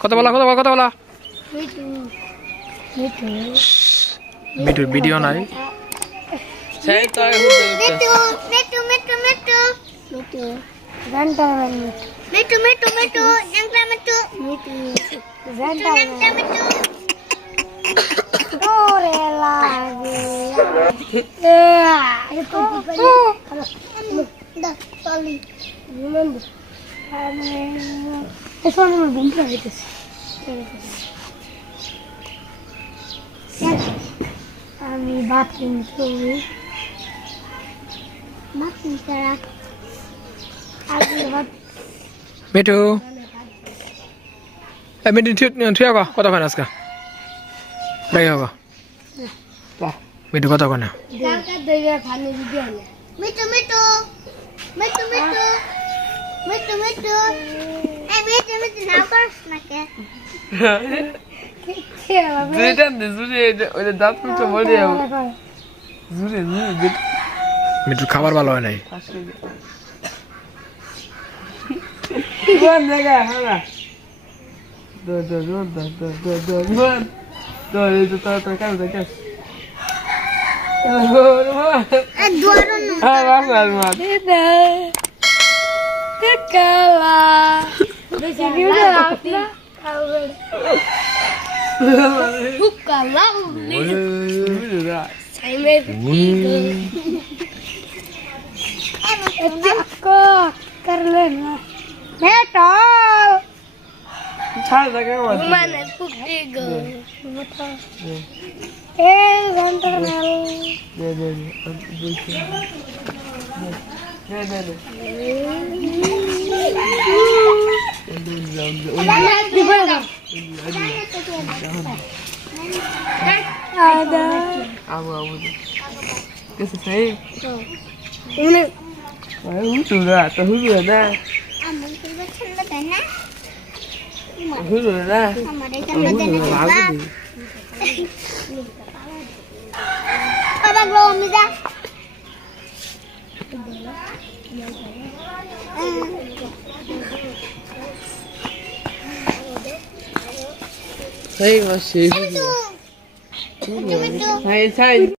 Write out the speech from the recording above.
কথা বলা মিঠুর ভিডিও নাই আমি বাথরুম করি মিঠু মিঠু ঠিক আছে কতক্ষণ আজকে দেখে হোক মিঠু কতক্ষণ মিঠুর খাবার ভালো হয় নাই कर लेना बेटा मैंने पुक्की गो ए घंटा कैसे सही hulu lah, tak hulu dah. Hulu dah. Apa belum bisa? Saya masih. Saya